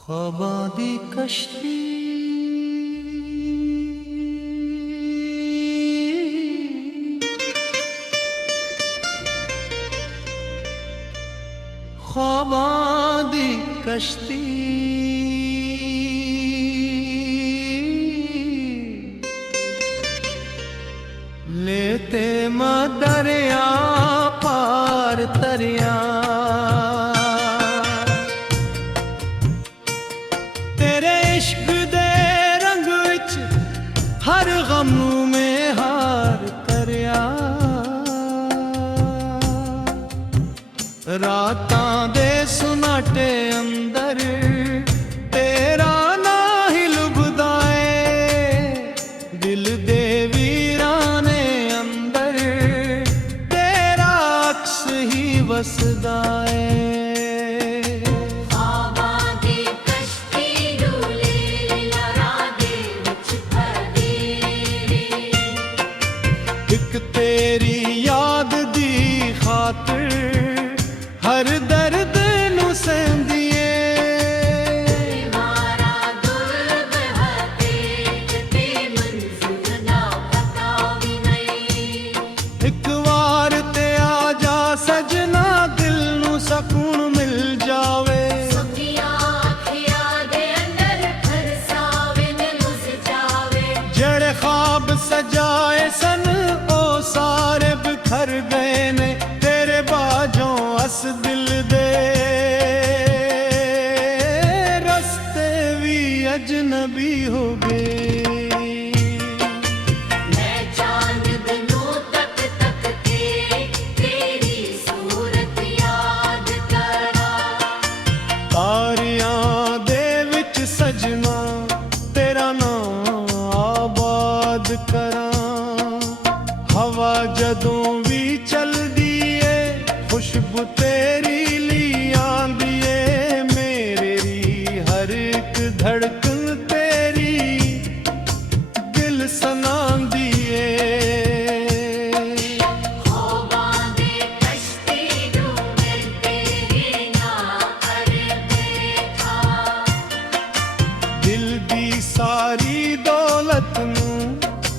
ख्वाबां दी कश्ती ख्वाबां दी कश्ती लेते मदरिया पार तरिया तेरे इश्क दे रंग विच हर गम में हार तरिया रातां दे सुनाटे अंदर तेरा ना ही लुभदा है दिल दे वीराने अंदर तेरा अक्स ही वसदा है। एक तेरी याद दी खातिर हर दर्द नू सहंदिए एक वार ते आ जा सजना दिल नू सकून मिल जावे जड़े ख्वाब सजाए सन ओ सारे बिखर गए ने तेरे बाजों अस दिल दे रस्ते भी अजनबी हो गए। तारियां दे विच सजना तेरा नाम आबाद करां हवा जदों भी चलदी है खुशबू तेरी ली आंदी है मेरे री हर एक धड़कन तेरी दिल सनांदी है। दिल दी सारी दौलत नू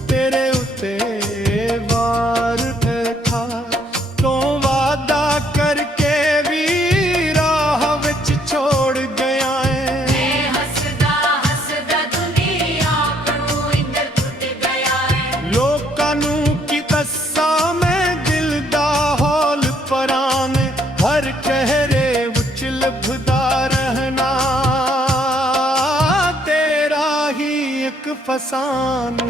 तेरे उते वार बैठा तो वादा करके भी राह विच छोड़ गया है लोकां नू की दस्सा मैं दिल दा हौल पराने हर चेहरे विच लभदा रहना तेरा ही एक फसानू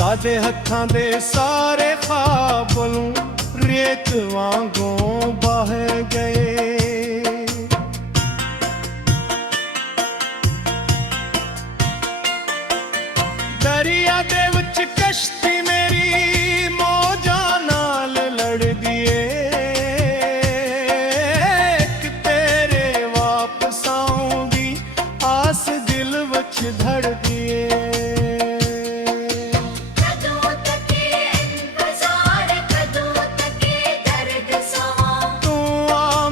सादे हत्थां दे सारे ख्वाब नू रेत वांगों बह गए दरिया दे विच कश्ती मेरी मौजां नाल लड़ दिए एक तेरे वापस आऊं दी आस दिल विच धड़ दिए तू आ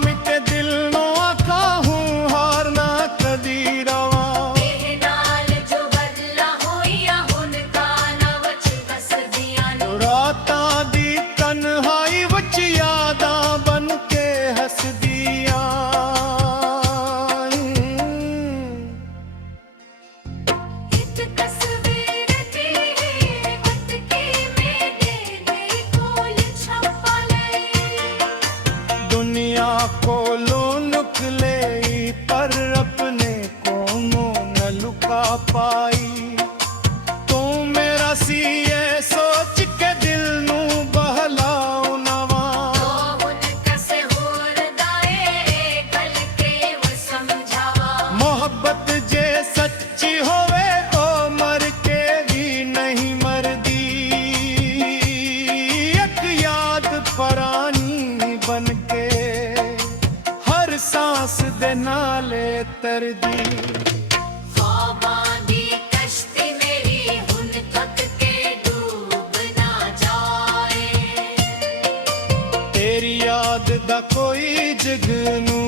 ਦਾ ਕੋਈ ਜਗਨੂ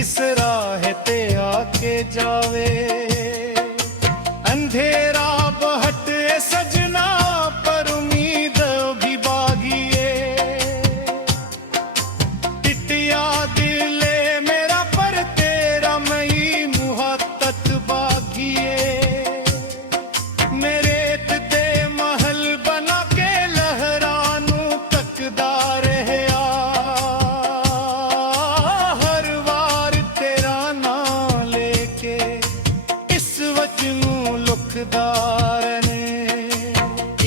ਇਸ ਰਾਹ ਤੇ ਆ ਕੇ ਜਾਵੇ अंधेरा बहटे सजना पर उम्मीद भी बागिए टिटिया दिले मेरा पर तेरा मई मुहत्तत बागिए मेरे ते महल बना के लहरानू तकदा रहया हर वार तेरा नाम लेके इस वचनू लुखदार ने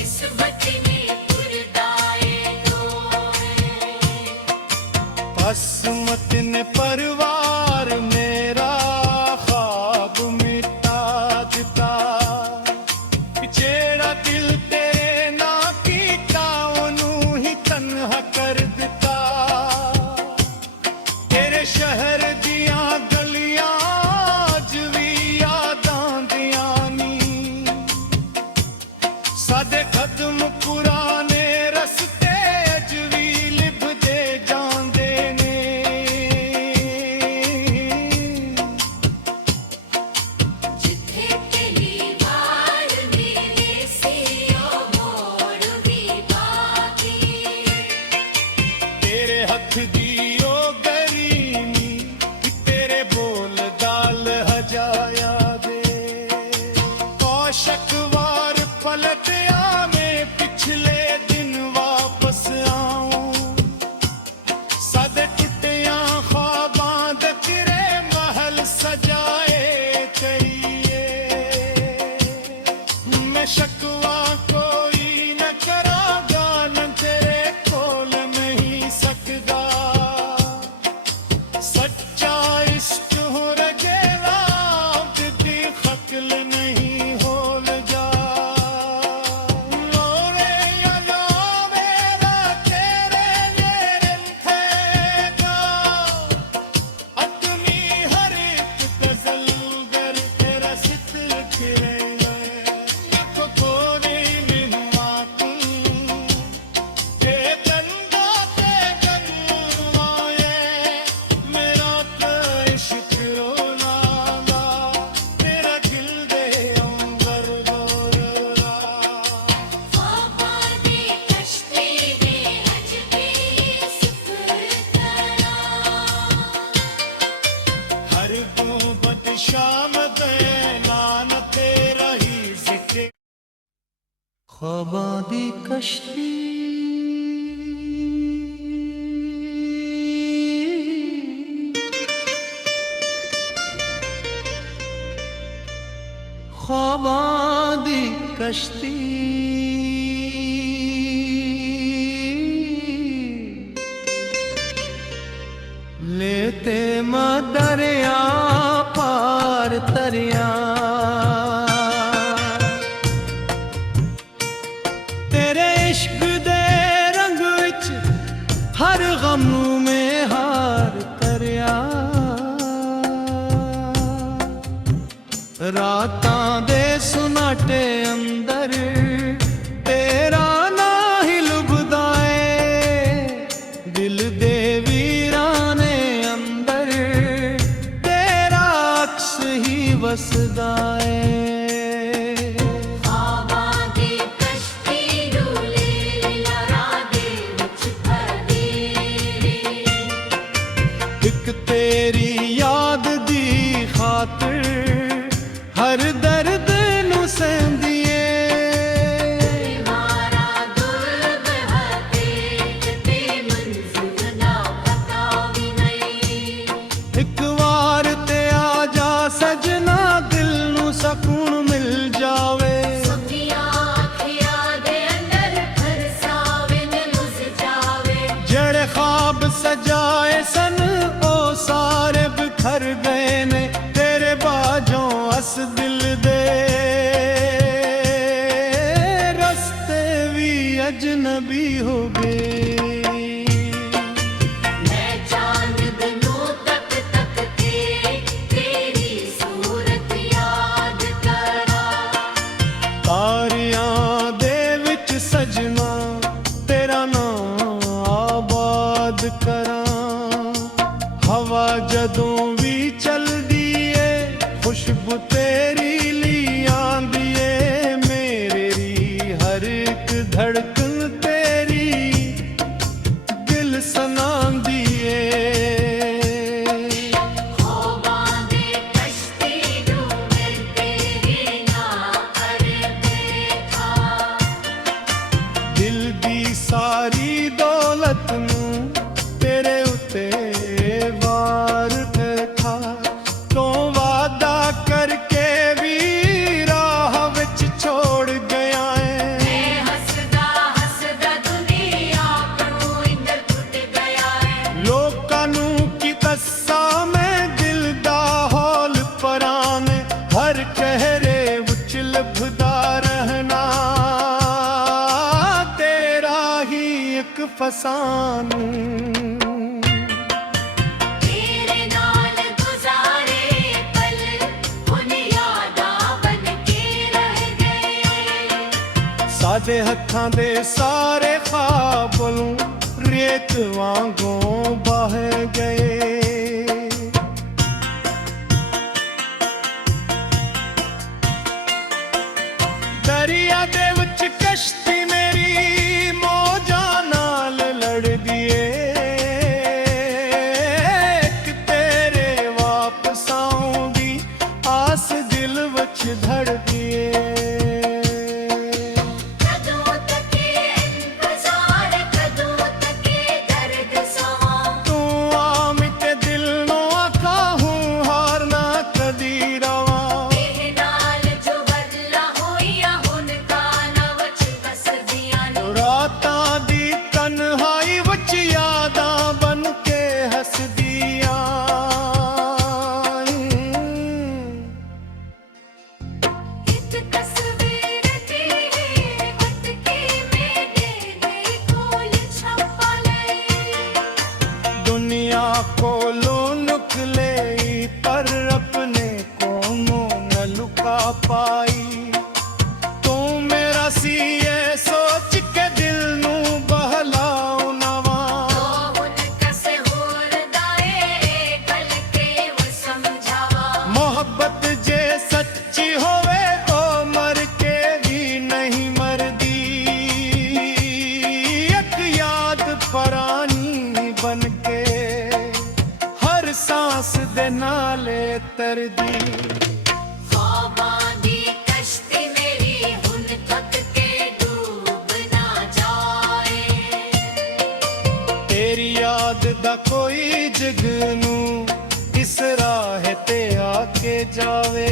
इस वचने पुरदाए पसमत ने परिवार मेरा ख्वाब मिटा दिता पिछेड़ा दिल तेरे ना कीता ओनू ही तन्हा कर दिता तेरे शहर दियां गलियां अज भी यादां दियां सादे कदम पुराने रस्ते अज भी लिभदे जांदे ने जिथे पहली बार मिले सी ओ मोड़ भी बाकी तेरे हथ दी ओ गरीनी तेरे बोल दाल हजाया दे कौशक वार पलट आवे पिछले दिन वापस आऊं सद टुटियां ख्वाबां दे तेरे महल सजाए चाहिए मैं शिकवा कोई न करांगा न तेरे कोल नहीं सकदा सच्चा इश्क हो रगेला दी खकल नहीं होल जा लोरे या लो मेरा तेरे लेरन थेगा अतमी हर एक गजल गर तेरा सित खिरेगा यको कोने में मातू के गंगा ते गन्नुआए मेरा तो इश्क रोना ला तेरा दिल दे अंबर गोरा ख्वाबां दी कश्ती दे अज भी सफर करा हर गुंबद शाम दे नान तेरा ही जिक्र ख्वाबां दी कश्ती ख्वाबां दी कश्ती लेते दरिया पार तरिया तेरे इश्क दे रंग विच हर गम में हार तरिया रातां दे सुनाटे अंदर तेरा ना ही लुभदा ऐ दिल दे वीराने अंदर तेरा अक्स ही वसदा ऐ ख्वाबां दी कश्ती डोले लहरां दे विच भरदी एक तेरी याद दी खातिर हर दर्द नू सहंदिए मारा दुर्ग हते ते मंजिल दा पता भी नहीं एक वार ते आ जा सजना दिल नू सकून मिल जावे सुखिया अखियां दे अंदर फरसावे ने मुझ जावे जड़े ख्वाब सजाए सन ओ सारे बिखर गए ने तेरे बाजों अस दिल दे रस्ते भी अजनबी हो गए मैं चांद दिनों तक तक के तेरी सूरत याद करा तारियां दे विच सजना तेरा नाम आबाद करां ਸਾਰੀ ਦੌਲਤ ਨੂੰ ਤੇਰੇ ਉੱਤੇ ਵਾਰ ਠਾ ਤੋਂ ਵਾਦਾ ਕਰਕੇ ਵੀ ਰਾਹ ਵਿੱਚ ਛੋੜ ਗਿਆ ਏ ਮੈਂ ਹੱਸਦਾ ਦੁਨੀਆ ਨੂੰ ਇੰਦਰ ਟੁੱਟ ਗਿਆ ਏ ਲੋਕਾਂ ਨੂੰ ਕੀ ਦੱਸਾਂ ਮੈਂ ਦਿਲ ਦਾ ਹੌਲ ਪਰਾਂ ਨੇ ਹਰ ਚਿਹਰੇ ਵਿੱਚ ਲੱਭਦਾ ਰਹਿਣਾ ਤੇਰਾ ਹੀ ਇੱਕ ਫਸਾਨ ਤੇਰੇ ਨਾਲ ਗੁਜ਼ਾਰੇ ਪਲ ਹੁਣ ਯਾਦਾਂ ਬਣ ਕੇ ਰਹਿ ਗਏ ਸਾਡੇ ਹੱਥਾਂ ਦੇ ਸਾਰੇ ਖ਼ਾਬ ਨੂੰ ਰੇਤ ਵਾਂਗੋਂ ਬਹਿ ਗਏ ਦਰਿਆ ਦੇ ਵਿੱਚ ਕਸ਼ਤੀ ਮੇਰੀ ਮੌਜਾਂ ਨਾਲ ਲੜਦੀ ਏ ਇੱਕ ਤੇਰੇ ਵਾਪਸ ਆਉਣ ਦੀ ਆਸ ਦਿਲ ਵਿੱਚ ਧੜਦੀ ਏ ਕਦੋਂ ਤੱਕੇ ਇੰਤਜ਼ਾਰ ਕਦੋਂ ਤੱਕੇ ਦਰਦ ਸਵਾਂ ਤੂੰ ਆ ਮਿੱਤੇ ਦਿਲ ਨੂੰ ਆਖਾਂ ਹੂੰ ਹਾਰ ਨਾ ਕਦੀ ਰਵਾਂ ਇਹ ਨਾਲ ਜੋ ਬਦਲਾ ਹੋਈਆਂ ਹੁਣ ਕਾਨਾਂ ਵਿੱਚ ਵਸਦੀਆਂ ਨੇ ਰਾਤਾਂ ਦੀ ਤਨਹਾਈ ਵਿੱਚ ਯਾਦਾਂ ਬਨ ਕੇ ਹੱਸਦੀਆਂ ਇੱਕ ਤਸਵੀਰ ਤੇਰੀ ਹੱਥ ਕੇ ਮੇਰੇ ਦੇ ਕੋਲ ਛਾਪਾ ਲਈ दुनिया को लो नुक ले पर अपने को न लुका पाई तू मेरा सी ये सोच के दिल नू बहलाओ नवा ਹੁਣ ਕਸੇ ਹੋਰ ਦਾਏ ਗੱਲ ਕੇ ਉਹ ਸਮਝਾਵਾ मोहब्बत जे सच्ची होवे ओ मर के भी नहीं मरदी एक याद परानी बन के हर सांस दे नाले तरदी ख्वाਬਾਂ ਦੀ ਕਸ਼ਤੀ ਮੇਰੀ ਹੁਣ ਤੱਕ ਕੇ ਡੂਬ ਨਾ ਜਾਏ तेरी याद दा कोई जगनू इस राह ते आके जावे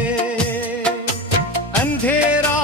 अंधेरा